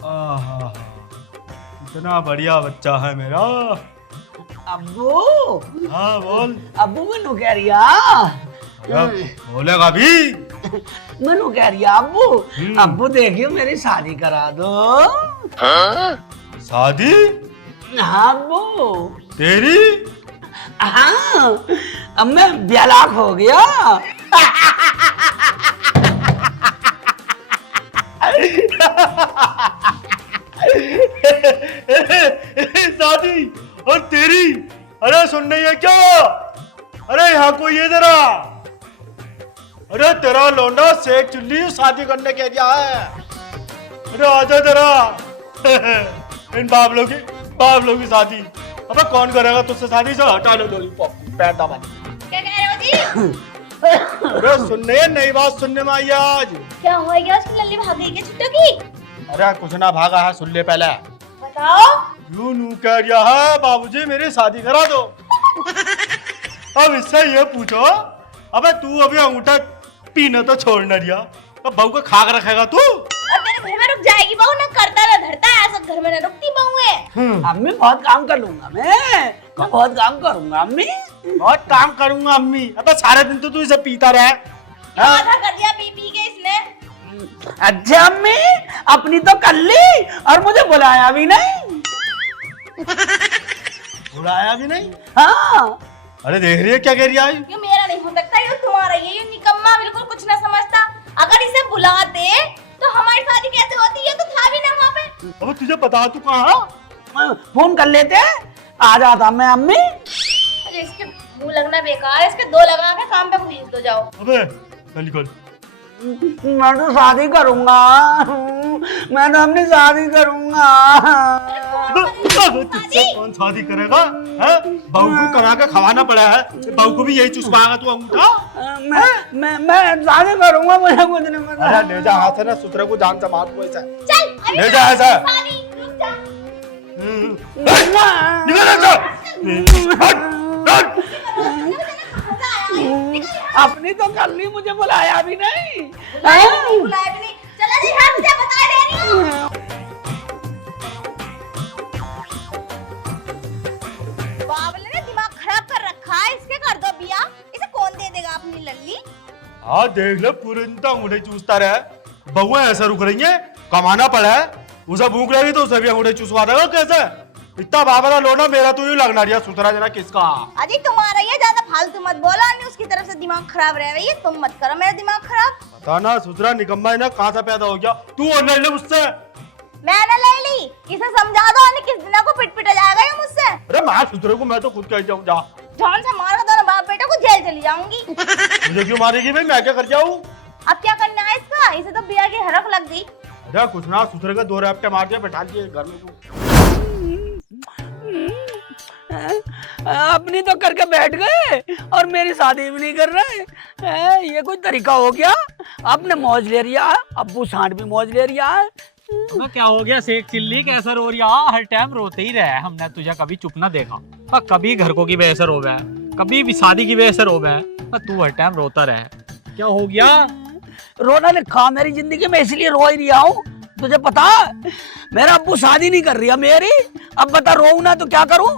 आहा, इतना बढ़िया बच्चा है मेरा। अब्बू। हाँ बोल। अब्बू मनु कह रिया। अरे, बोलेगा भी। मनु कह रिया अब्बू। अब्बू देखियो मेरी शादी करा दो। शादी? हाँ अब्बू। तेरी? हाँ, अब मैं ब्यालाक हो गया। शादी और तेरी? अरे सुन नहीं है क्या? अरे यहाँ कोई है जरा। अरे तेरा लौंडा शेख चुल्ली शादी करने के दिया है। अरे आजा जरा। इन बाबलों की शादी। अबे कौन करेगा तुझसे शादी? से हटा लो लॉलीपॉप पैर दबा। क्या कह रहे हो जी? अरे सुनने नई बात सुनने में आई है आज। क्या हुआ क्या? उसकी लल्ली भाग गई क्या छुट्टो की? अरे कुछ ना भागा है, सुन ले पहले। बताओ। यूं कह रहा है बाबूजी मेरी शादी करा दो। अब इससे ये पूछो, अबे तू अभी अंगूठा पीना तो छोड़ न दिया, अब बहू को खाक रखेगा तू? और तेरे घर में रुक जाएगी बहू, ना करता ना धरता, ऐसा घर में ना रुकती बहू है। अम्मी बहुत काम कर लूंगा मैं बहुत काम करूंगा अम्मी। बहुत काम करूंगा अम्मी। अबे सारे दिन तो तू इसे पीता रहे। आधा कर दिया पी पी के इसने। अच्छा अम्मी, अपनी तो कर ली और मुझे बुलाया भी नहीं। बुलाया भी नहीं? हाँ। अरे देख रही है क्या कह रही है? ये मेरा नहीं हो सकता, ये तुम्हारा ही है। ये निकम्मा बिल्कुल कुछ ना समझता। अगर इसे बुलाते तो हमारी शादी कैसे होती? ये तो था भी ना वहाँ पे। अब तुझे पता तू कहाँ? फोन कर लेते, आ जाता मैं अम्मी। अरे इसके मुंह लगना बेकार है, इसके दो लगा के काम पे भेज दो जाओ। अबे निकल। मैं तो शादी करूंगा, मैं तो अपनी शादी करूंगा। तुझसे कौन शादी करेगा? है बहू को करा के खवाना पड़ा है, बहू को भी यही चुसवाएगा तू अंगूठा? मैं शादी करूंगा, मुझे कुछ नहीं पता। अरे ले जा हाथ से ना, सुतरे को जान से मार तू ऐसा। चल अभी ले जा ऐसा। शादी रुक जा। निकल ऐसा। अपनी तो कर ली, मुझे बुलाया भी नहीं। बुलाया भी नहीं। चला जी, हम से बता दे रही हूँ। बाबले ने दिमाग खराब कर रखा है, इसके कर दो बिया। इसे कौन दे देगा अपनी लल्ली? हाँ देख ले, पूरे दिन तो अंगूठे चूसता रहे। बहुएं ऐसा रुक रही है, कमाना पड़ा है। उसे भूख लगी तो उसे भी अंगूठे चूसवा देगा कैसे? इतना बाबरा लोना मेरा तो यूं लगना रिया सुतरा जना किसका? अजी तुम्हारा ये ज्यादा फालतू मत बोला, नहीं उसकी तरफ से दिमाग खराब रह रही है। तुम मत करो मेरा दिमाग खराब। पता ना सुतरा निकम्मा है ना, कहाँ से पैदा हो गया तू? और ले मुझसे। मैं ना ले ली, इसे समझा दो, नहीं किस दिन को पिट पिटा जाएगा ये मुझसे। अरे मार सुतरे को, मैं तो खुद कह जाऊँ। जा जान से मारा दोनों बाप बेटा को, जेल चली जाऊंगी। मुझे क्यों मारेगी भाई? मैं क्या कर जाऊँ? अब क्या करना है इसका? इसे तो बिया की हरख लग गई। अरे कुछ ना, सुतरे का 2 रैपटे मार दिया, बैठा दिए घर में तू। अपनी तो करके बैठ गए और मेरी शादी भी नहीं कर रहे। ये कोई तरीका हो गया? आपने मौज ले रिया, अब्बू सांड भी मौज ले रिया है। तो क्या हो गया शेख चिल्ली? कैसा रो रही? हर टाइम रोते ही रहे, हमने तुझे कभी चुप ना देखा। कभी घर को की वजह से रोवे, कभी भी शादी की वजह से रोवे, तू हर टाइम रोता रहे। क्या हो गया? रोना लिखा मेरी जिंदगी में, इसलिए रो ही रिया हूँ। तुझे पता मेरा अब्बू शादी नहीं कर रही है मेरी। अब बता, रोऊं ना तो क्या करूं?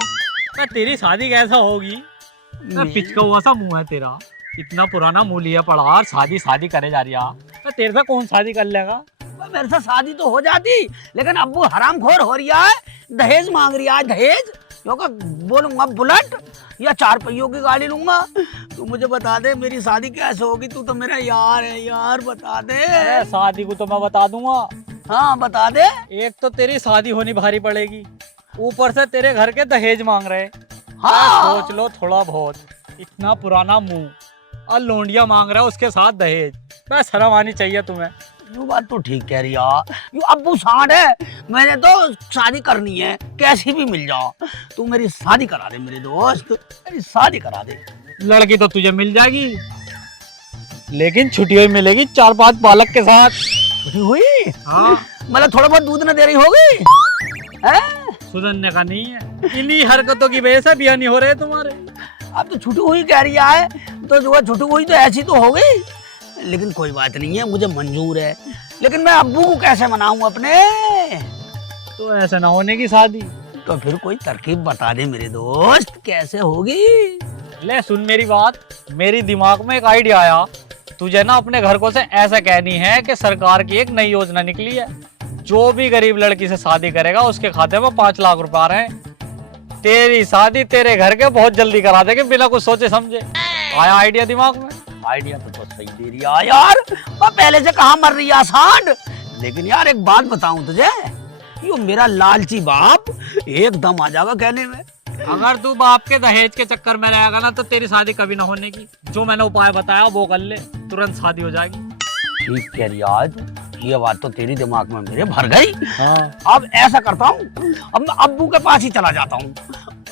तेरी शादी कैसा होगी? पिचका हुआ सा मुंह है तेरा, इतना पुराना मुंह लिया पड़ा और शादी शादी करे जा रही है। तेरे से कौन शादी कर लेगा? मेरे से शादी तो हो जाती, लेकिन अब्बू हरामखोर हो रहा है, दहेज मांग रही है। दहेज क्योंकि बोलूंगा बुलेट या 4 पहियों की गाड़ी लूंगा। तू मुझे बता दे मेरी शादी कैसे होगी? तू तो मेरा यार है यार, बता दे। अरे शादी को तो मैं बता दूंगा। हाँ बता दे। एक तो तेरी शादी होनी भारी पड़ेगी, ऊपर से तेरे घर के दहेज मांग रहे। हाँ। सोच लो थोड़ा बहुत, इतना पुराना मुंह और लोंडिया मांग रहा है, उसके साथ दहेज। बस शर्म आनी चाहिए तुम्हें। यू बात तो ठीक कह रही है, यू अब्बू सांड है। मैंने तो शादी करनी है, कैसी भी मिल जाओ। तू मेरी शादी करा दे मेरे दोस्त, मेरी शादी करा दे। लड़की तो तुझे मिल जाएगी, लेकिन छुट्टियों में मिलेगी 4-5 बालक के साथ। छुट्टी हुई? हाँ। मतलब थोड़ा बहुत दूध न दे रही होगी? सुधरने का नहीं है, इन्हीं हरकतों की वजह से बिया नहीं हो रहे तुम्हारे। अब तो छुट्टी हुई कह रही है, तो जो छुट्टी हुई तो ऐसी तो हो गई, लेकिन कोई बात नहीं है, मुझे मंजूर है। लेकिन मैं अब्बू को कैसे मनाऊं अपने? तो ऐसा ना होने की शादी। तो फिर कोई तरकीब बता दे मेरे दोस्त, कैसे होगी? ले सुन मेरी बात, मेरी दिमाग में एक आइडिया आया। तुझे ना अपने घर को से ऐसा कहनी है कि सरकार की एक नई योजना निकली है, जो भी गरीब लड़की से शादी करेगा उसके खाते में 5 लाख रुपए आ रहे हैं। तेरी शादी तेरे घर के बहुत जल्दी करा देंगे बिना कुछ सोचे समझे। आया आइडिया दिमाग में? आइडिया तो सही दे रही है यार, मैं पहले से कहाँ मर रही आसान। लेकिन यार एक बात बताऊं तुझे, यो मेरा लालची बाप एकदम आ जाएगा कहने में। अगर तू बाप के दहेज के चक्कर में रहेगा ना तो तेरी शादी कभी ना होने की। जो मैंने उपाय बताया वो कर ले, तुरंत शादी हो जाएगी। ठीक कह रही आज, ये बात तो तेरी दिमाग में मेरे भर गई। हाँ। अब ऐसा करता हूँ, अब मैं अब्बू के पास ही चला जाता हूँ,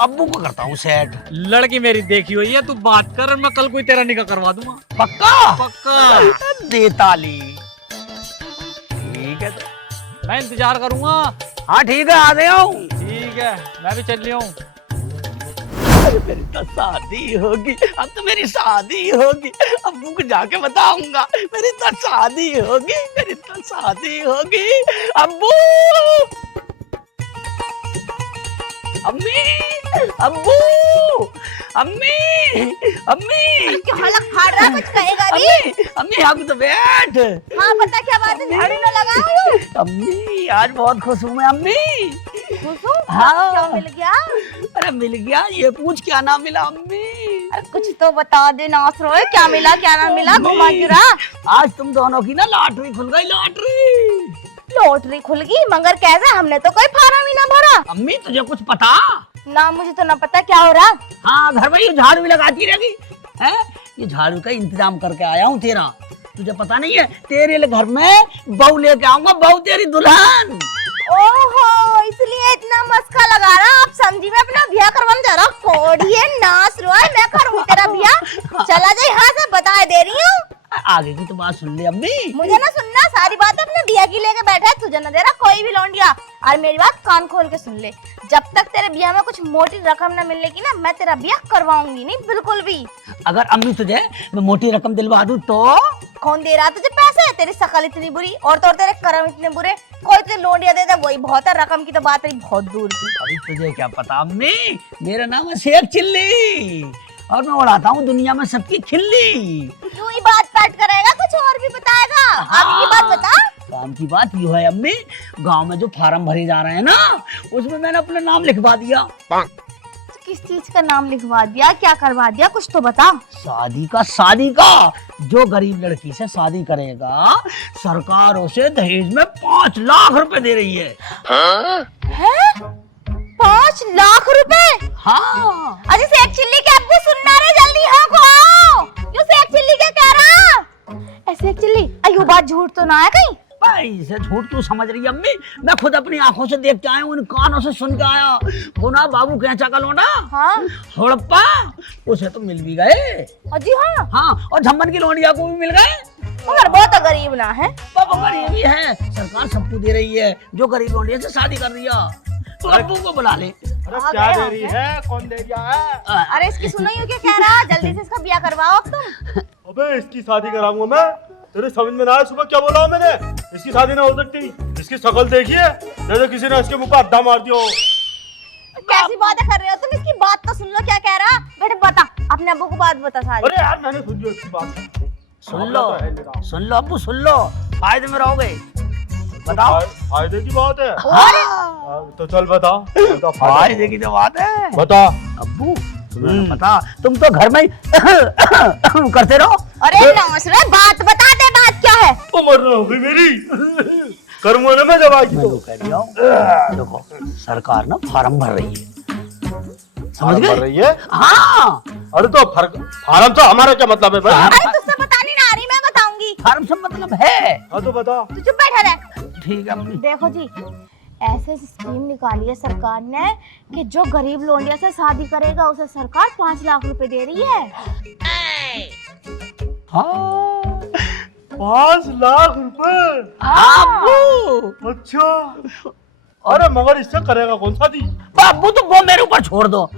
अब्बू को करता हूँ सेट। लड़की मेरी देखी हुई है, तू बात कर, मैं कल कोई तेरा निकाह करवा दूंगा। पक्का? पक्का। दे ताली। ठीक है तो मैं इंतजार करूंगा। हाँ ठीक है, आ गया हूँ। ठीक है, मैं भी चल रही हूँ। मेरी तो शादी होगी, अब तो मेरी शादी होगी। अब्बू को जाके बताऊंगा मेरी तो शादी होगी, मेरी तो शादी होगी। अब्बू, अम्मी, अब्बू, अम्मी, अम्मी। क्यों हलक फाड़ रहा है? कुछ कहेगा भी? अम्मी, अम्मी हम तो बैठ। हाँ बता क्या बात है, झाड़ू ना लगाऊं? अम्मी आज बहुत खुश हूँ मैं अम्मी। खुश हूँ? हाँ। क्या मिल गया? अरे मिल गया, ये पूछ क्या ना मिला अम्मी? अरे कुछ तो बता दे नासरोए, क्या मिला क्या ना मिला, घुमा क्यों रहा? आज तुम दोनों की ना लॉटरी खुल गई, लॉटरी। लॉटरी खुल गई? मगर कैसे? हमने तो कोई फार्म ही ना भरा। अम्मी तुझे कुछ पता? ना मुझे तो ना पता क्या हो रहा। हाँ घर में ये झाड़ू भी लगाती रहेगी है, ये झाड़ू का इंतजाम करके आया हूँ तेरा, तुझे पता नहीं है? तेरे लिए घर में बहू लेके आऊंगा, बहू तेरी दुल्हन। ओहो, इसलिए इतना मस्का लगा रहा। आप समझी मैं अपना ब्याह करवाने जा रहा हूँ। कोड़िए नासरोए, मैं करूँ तेरा ब्याह? चला जा यहाँ से, बता दे रही हूँ। आगे की तो बात सुन ले अम्मी। मुझे ना सुनना, सारी बात अपने बिया की लेके बैठा है, तुझे ना दे रहा कोई भी लौंडिया। और मेरी बात कान खोल के सुन ले, जब तक तेरे बिया में कुछ मोटी रकम ना मिलने की ना, मैं तेरा बिया करवाऊंगी नहीं बिल्कुल भी। अगर अम्मी तुझे मैं मोटी रकम दिलवा दूं तो? कौन दे रहा तुझे पैसे? तेरी शकल इतनी बुरी और तो और तेरे कर्म इतने बुरे, कोई तुझे लौंडिया दे दे वही बहुत है, रकम की तो बात है बहुत दूर की। अभी तुझे क्या पता अम्मी, मेरा नाम है शेख चिल्ली और मैं उड़ाता हूँ दुनिया में सबकी खिल्ली। तू ही बात काट करेगा, कुछ और भी बताएगा? अब ये बात बता। काम की बात यू है अम्मी, गांव में जो फार्म भरे जा रहे हैं ना, उसमें मैंने अपना नाम लिखवा दिया। किस चीज का नाम लिखवा दिया, क्या करवा दिया, कुछ तो बता। शादी का, शादी का। जो गरीब लड़की से शादी करेगा सरकार उसे दहेज में 5 लाख रुपए दे रही है। हैं? 5 लाख रुपए? हाँ। अरे शेख चिल्ली के अब्बू सुनना रे, जल्दी हाँ को आओ। यू शेख चिल्ली क्या कह रहा? शेख चिल्ली, अयो बात झूठ तो ना है कहीं? भाई इसे झूठ क्यों समझ रही है अम्मी? मैं खुद अपनी आंखों से देख के आया हूँ, उन कानों से सुन के आया। वो ना बाबू कैंचा का लोना, हाँ हड़प्पा, उसे तो मिल भी गए। जी हाँ। हाँ, और झम्मन की लोनिया को भी मिल गए। मगर बहुत गरीब ना है। पापा गरीब ही है, सरकार सबको दे रही है जो गरीब लोनिया से शादी कर रही है। तो अब्बू को बुला ले। अरे क्या दे रही है, कौन दे रहा है? अरे इसकी सुनो, यू क्या कह रहा? जल्दी से इसका ब्याह करवाओ अब तुम। अबे इसकी शादी कराऊंगा मैं, तेरे समझ में ना आया? सुबह क्या बोला मैंने? इसकी शादी ना हो सकती। इसकी शक्ल देखिए, जैसे किसी ने इसके मुंह पर अड्डा मार दिया हो। कैसी बातें कर रहे हो तुम? इसकी बात तो सुन लो, क्या कह रहा? बेटे बता, अपने अब्बू को बात बता सारी। अरे यार मैंने सुन लिया इसकी बात। सुन लो, सुन लो अब्बू, सुन लो, फायदे में रहोगे। बताओ। फायदे की बात है? और तो चल बता। फायदे की तो बात है। बता अब्बू तुम्हें पता, तुम तो घर में करते रहो। अरे नासरे, बात बता दे, बात क्या है? उम्र ना होगी मेरी, करूंगा ना मैं जब आएगी तो। कह रही हूँ, देखो सरकार ना फार्म भर रही है, समझ भर गए? रही है? हाँ। अरे तो फार्म तो हमारा क्या मतलब है भाई? अरे तुझसे बतानी ना आ रही, मैं बताऊंगी। फार्म से मतलब है। हाँ तो बता। तू चुप बैठा रह। ठीक है अम्मी। देखो जी, ऐसे स्कीम निकाली है सरकार ने कि जो गरीब लोंडिया से शादी करेगा उसे सरकार 5 लाख रुपए दे रही है। हाँ 5 लाख रुपए? अब्बू। अच्छा। अरे मगर इससे करेगा कौन शादी? अब्बू तो वो मेरे ऊपर छोड़ दो,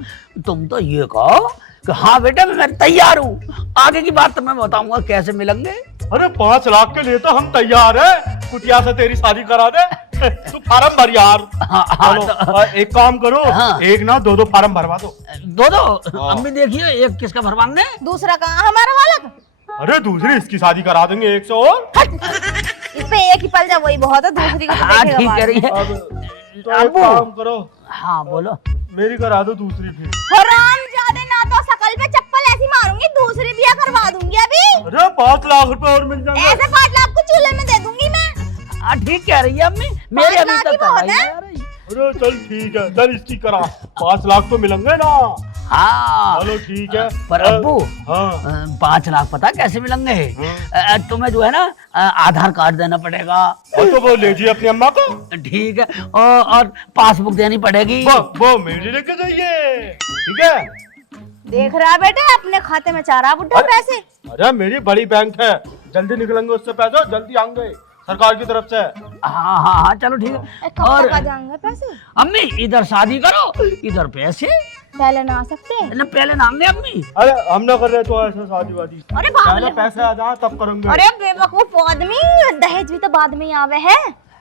तुम तो ये कहो कि हाँ बेटा मैं तैयार हूँ, आगे की बात तो मैं बताऊंगा कैसे मिलेंगे। अरे 5 लाख के लिए तो हम तैयार है, कुटिया से तेरी शादी करा दे। तू फार्म भर यार। चलो, एक काम करो, हाँ। एक ना 2 फार्म भरवा दो। दो हाँ। अम्मी देखिए एक किसका भरवाएंगे। दूसरा कहाँ हमारा वाला? अरे दूसरी इसकी शादी करा देंगे 100 और। इस पे एक ही पल जा वही बहुत है, दूसरी को तो हाँ देखेगा ठीक बाद कह रही में। है। अब तो एक काम करो, हाँ बोलो। मेरी करा दो दूसरी फिर। हरामजादे, ना तो शकल पे चप्पल ऐसी मारूंगी, दूसरी बिया करवा दूंगी अभी। अरे 5 लाख रुपए और मिल जाएंगे। ऐसे 5 लाख को चूल्हे में दे दूंगी मैं। हाँ ठीक कह रही है अम्मी, मेरे अभी लाख तक ही बहुत करवाई है। नहीं आ रही। अरे चल ठीक है, चल इसकी करा, 5 लाख तो मिलेंगे ना। हाँ चलो ठीक है। पर अब्बू हाँ 5 लाख पता कैसे मिलेंगे? तुम्हें जो है ना आधार कार्ड देना पड़ेगा। और तो वो ले जी अपनी अम्मा को। ठीक है, और पासबुक देनी पड़ेगी। वो मेरी लेके जाइए, ठीक है। देख रहा बेटा, अपने खाते में 4 बुड्ढा पैसे। अरे मेरी बड़ी बैंक है, जल्दी निकलेंगे उससे पैसे, जल्दी आएंगे सरकार की तरफ से। हाँ हाँ हाँ चलो ठीक है। कब और तक आ जाएंगे पैसे? अम्मी इधर शादी करो, इधर पैसे पहले ना आ सकते। न पहले नाम दे अम्मी। अरे हम ना कर रहे तो ऐसा शादी वादी, अरे पहले बाबले, पैसे आ जाए तब करेंगे। अरे बेवकूफ आदमी, दहेज भी तो बाद में ही आवे है।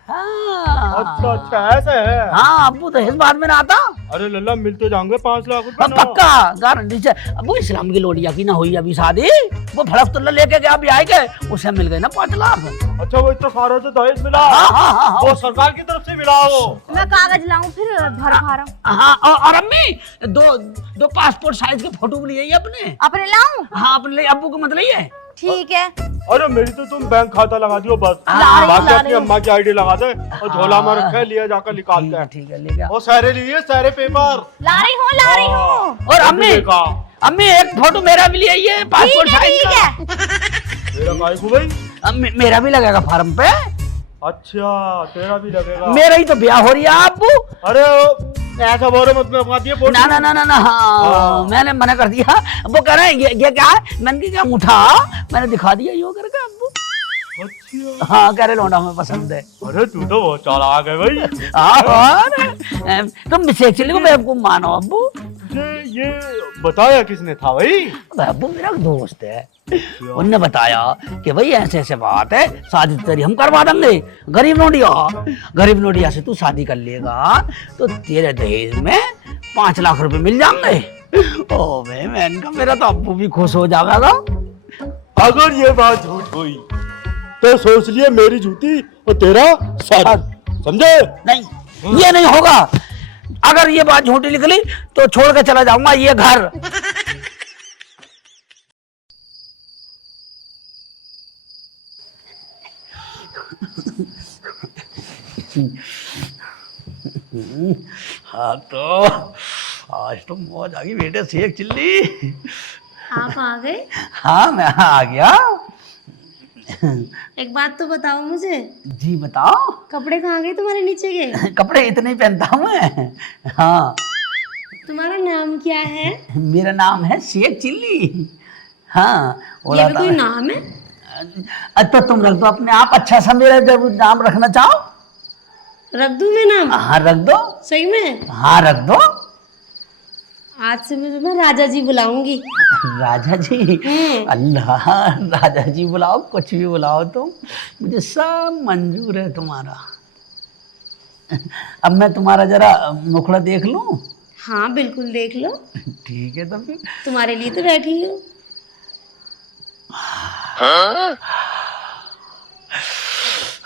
हाँ अच्छा ऐसे है। हाँ अब्बू दहेज बाद में ना आता। अरे लल्ला मिल तो जाएंगे 5 लाख रुपए ना। पक्का गारंटी से। अब्बू इस्लाम की लोडिया की ना हुई अभी शादी, वो भड़क तो लेके गया भी आए गए, उसे मिल गए ना 5 लाख। अच्छा वो इतना सारा तो दहेज मिला? हाँ हाँ हाँ वो सरकार की तरफ से मिला वो। मैं कागज लाऊं फिर भर फारम हाँ और अम्मी दो पासपोर्ट साइज के फोटो भी लिए अपने। अपने लाऊं? हाँ अपने लिए, अब्बू को मत लिए। ठीक है। अरे मेरी तो तुम बैंक खाता लगा दियो बस, ला बाकी अपनी रही हूँ। अम्मा की आईडी लगा दे और झोला में रखे, लिया जाकर निकाल ठीक है के। ठीक है ले गया। वो सारे लिए सारे पेपर। ला रही हूँ। और अम्मी एक फोटो मेरा भी ले आइए पासपोर्ट साइज ठीक का। है। मेरा काय को भाई? मेरा भी लगेगा फार्म पे। अच्छा तेरा भी लगेगा। मेरा ही तो ब्याह हो रही है अब्बू। अरे ऐसा बोलो मत, मैं दिए फोटो। ना ना ना ना ना हाँ, मैंने मना कर दिया। वो कह रहे हैं ये क्या है, मैंने कहा उठा, मैंने दिखा दिया यो करके अब्बू। अच्छा हाँ कह रहे लौंडा में पसंद है। अरे तू तो बहुत चालाक है भाई। हाँ तुम सेक्चुअली को बेवकूफ मानो अब्बू। तुझे ये बताया किसने था भाई? अब्बू मेरा दोस्त है, उनने बताया कि भाई ऐसे ऐसे बात है, शादी तेरी हम करवा देंगे। गरीब नोडिया से तू शादी कर लेगा तो तेरे दहेज में 5 लाख रुपए मिल जाएंगे। ओ भाई मैंने कहा मेरा तो अब्बू भी खुश हो जाएगा। अगर ये बात झूठ हुई तो सोच लिए मेरी जूती और तेरा शादी, समझे? नहीं ये नहीं होगा, अगर ये बात झूठी निकली तो छोड़ के चला जाऊंगा ये घर। हाँ तो आज तो मौज आ गई बेटे, सेक चिल्ली। आप आ गए? हाँ मैं आ गया। एक बात तो बताओ मुझे, जी बताओ। कपड़े कहाँ गए तुम्हारे नीचे के? कपड़े इतने ही पहनता हूँ मैं। हाँ तुम्हारा नाम क्या है? मेरा नाम है शेख चिल्ली। हाँ ये भी कोई नाम है? तो तुम रख दो अपने आप, अच्छा सा मेरा जब नाम रखना चाहो। रख दूं मैं नाम? हाँ रख दो। सही में? हाँ रख दो। आज से मैं तुम्हें राजा जी बुलाऊंगी। राजा जी? अल्लाह, राजा जी बुलाओ, कुछ भी बुलाओ तुम, मुझे सब मंजूर है तुम्हारा। अब मैं तुम्हारा जरा मुखड़ा देख लूं? हाँ बिल्कुल देख लो। ठीक है तो फिर तुम्हारे लिए तो बैठी हूँ।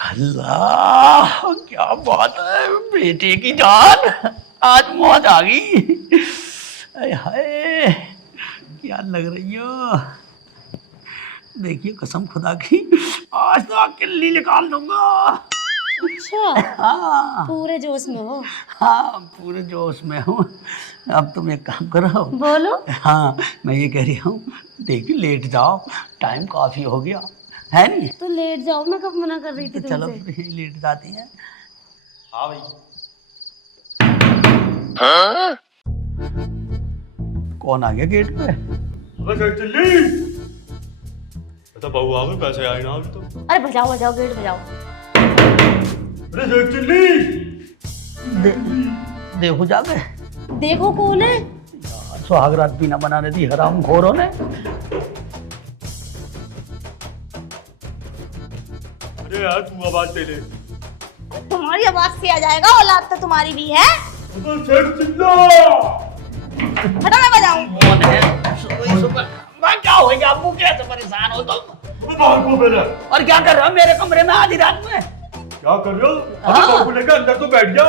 अल्लाह क्या बात है, बेटे की जान, आज मौज आ गई। हाय क्या लग रही हो, देखिए कसम खुदा की आज तो किल्ली निकाल दूंगा। अच्छा हाँ पूरे जोश में हो? हाँ पूरे जोश में हूँ। अब तुम एक काम करो। बोलो। हाँ मैं ये कह रही हूँ, देखिए लेट जाओ, टाइम काफी हो गया है नहीं? तो लेट जाओ, मैं कब मना कर रही थी तो चलो तुमसे? फिर लेट जाती हैं। हाँ भाई। कौन आ गया गेट पे? अबे शेख चिल्ली, तो बहू आ गई, पैसे आए ना अभी तो। अरे बजाओ बजाओ, गेट बजाओ। अरे शेख चिल्ली, देखो जाके देखो कौन है? सुहागरात भी ना बनाने दी हराम खोरों ने। अरे यार तू आवाज दे ले। तुम्हारी आवाज से आ जाएगा, औलाद तो तुम्हारी भी है। तो शेख चिल्ला। हटो मैं बजाऊं। कौन है? सुबह सुबह मैं क्या हो गया? अब्बू कैसे परेशान हो तुम? बाहर को पहले और क्या कर रहे हो मेरे कमरे में आधी रात में? क्या कर रहे हो? हाँ। अरे बहू को लेकर अंदर तो बैठ गया।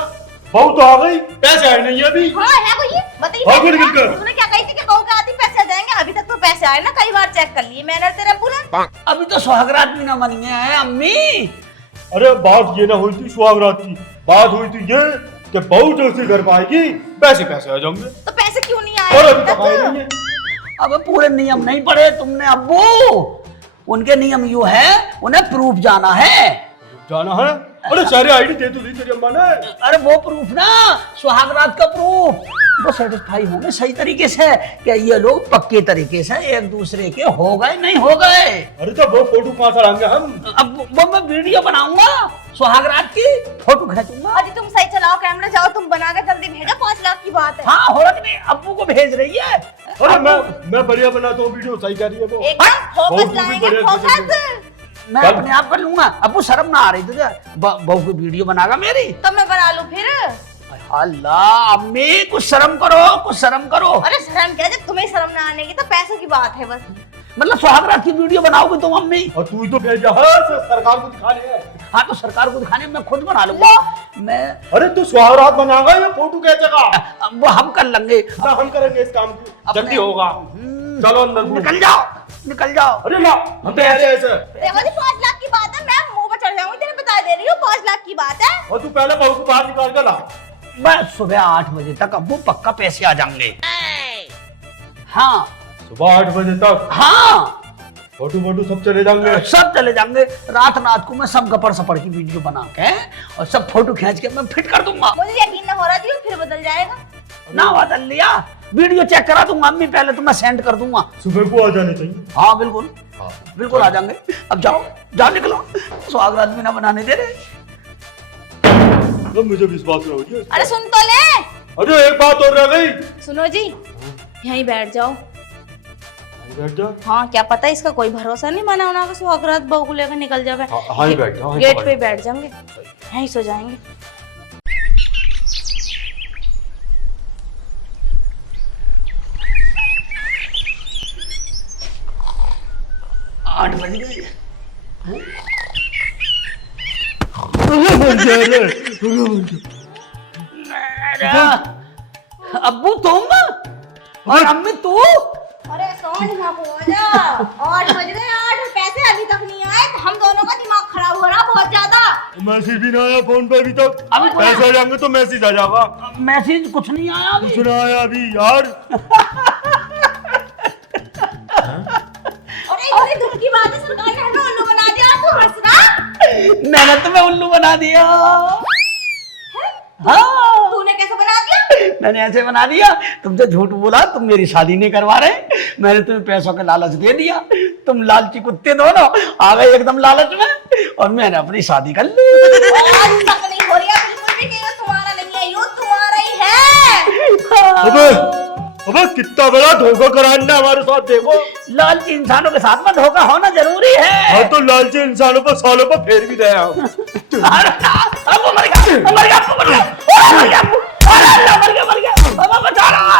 बहू तो आ गई, पैसे आए नहीं अभी। हाँ है कोई? बताइए। हाँ, बोल निकल कर। तूने क्या कही थी कि बहू के आदि पैसे आ जाएंगे? अभी तक तो पैसे आए ना, कई बार चेक कर लिए मैंने और तेरे अब्बू ने। अभी तो सुहागरात भी ना बनी है अम्मी। अरे बात ये ना हुई थी सुहागरात की, बात हुई थी ये कि बहू जो उसी घर पाएगी पैसे पैसे आ जाएंगे। तो पैसे क्यों नहीं आए? और अभी तक आए नहीं है। अब पूरे नियम नहीं पढ़े तुमने अब्बू। उनके नियम यू है, उन्हें प्रूफ जाना है। जाना है? अरे सारे आईडी दे तो दी तेरी अम्मा ने। अरे वो प्रूफ ना, सुहागरात का प्रूफ। वो सेटिस्फाई होंगे सही तरीके से कि ये लोग पक्के तरीके से एक दूसरे के हो गए नहीं हो गए। अरे तो वो फोटो कहाँ से लाएंगे हम? अब वो मैं वीडियो बनाऊंगा सुहागरात की, फोटो खींचूंगा। अजी तुम सही चलाओ कैमरा, जाओ तुम बना के जल्दी भेजो, 5 लाख की बात है। हाँ हो रहा नहीं, अब्बू को भेज रही है। अरे मैं बढ़िया बनाता हूँ वीडियो, सही कह रही है वो। एकदम फोकस बहुत भी लाएंगे, बढ़िया फोकस। मैं अपने आप कर लूंगा। अब्बू शर्म ना आ रही तुझे? बहू की वीडियो बनागा मेरी? तो मैं बना लूं फिर? अल्लाह अम्मी कुछ शर्म करो, कुछ शर्म करो। अरे शर्म क्या, जब तुम्हें शर्म ना आने की तो पैसों की बात है बस। मतलब सुहागरात की वीडियो बनाओगे तुम अम्मी? और तू ही तो भेजा है सरकार को दिखाने है। हाँ तो सरकार को दिखाने में खुद बना लूंगा मैं। अरे तू सुहागरात बनाएगा या फोटो खींचेगा? वो हम कर लेंगे। ना हम करेंगे इस काम को, जल्दी होगा। चलो अंदर को। निकल जाओ, निकल जाओ। अरे ना हम तो ऐसे ऐसे। देखो जी 5 लाख की बात है, मैं मुंह पे चढ़ जाऊंगी, तेरे बता दे रही हूँ 5 लाख की बात है। और तू पहले बहू को बाहर निकाल कर ला। बस सुबह 8 बजे तक अब्बू पक्का पैसे आ जाएंगे। हाँ सुबह 8 बजे तक हाँ फोटो फोटो सब चले जाएंगे। सब चले जाएंगे। रात को मैं सब गपर सपड़ की वीडियो बना के और सब फोटो खींच के मैं फिट कर दूंगा। मुझे यकीन ना हो रहा थी, फिर बदल जाएगा। ना बदल लिया, वीडियो चेक करा दूंगा अम्मी, पहले तो मैं सेंड कर दूंगा। सुबह को आ जाने चाहिए। हाँ बिल्कुल, बिल्कुल आ जाएंगे। अब जाओ जाओ निकलो, सुहागरात भी ना बनाने दे रहे। तो मुझे विश्वास ना हो गया। अरे सुन तो ले। अरे एक बात और रह गई। सुनो जी, यहीं बैठ जाओ। बैठ जा। हाँ क्या पता, इसका कोई भरोसा नहीं, माना उना का सुहागरात बहू को लेकर निकल जावे। हाँ ही बैठ जाओ। गेट पे बैठ जाएंगे, यहीं सो जाएंगे। 8 बज गए। अब्बू तुम और अम्मी तू? अरे समझ ना हो जा, 8 बज गए, 8 पैसे अभी तक नहीं आए, तो हम दोनों का दिमाग खराब हो रहा बहुत ज्यादा। मैसेज भी ना आया फोन पे अभी तक। अभी पैसे आ जाएंगे तो मैसेज आ जाएगा। मैसेज कुछ नहीं आया अभी। कुछ ना आया अभी यार। अरे इतनी दूर की बात है, सरकार ने हमें उल्लू बना दिया, तू हंस रहा? मैंने तुम्हें उल्लू बना दिया। हाँ तूने कैसे बना दिया? मैंने ऐसे बना दिया, तुमसे झूठ बोला, तुम मेरी शादी नहीं करवा रहे, मैंने तुम्हें पैसों का लालच दे दिया, तुम लालची कुत्ते दोनों आ गए एकदम लालच में और मैंने अपनी शादी कर ली। आज तक नहीं हो रही है बिल्कुल भी कि ये तुम्हारा नहीं है, ये तुम्हारा ही है। अबे कितना बड़ा धोखा कराना हमारे साथ, देखो। लालची इंसानों के साथ में धोखा होना जरूरी है। हाँ तो लालची इंसानों पर सालों पर फेर भी दया। अब मर गया, मर गया, मर गया, मर गया, मर गया, मर गया, मर गया, बचा रहा।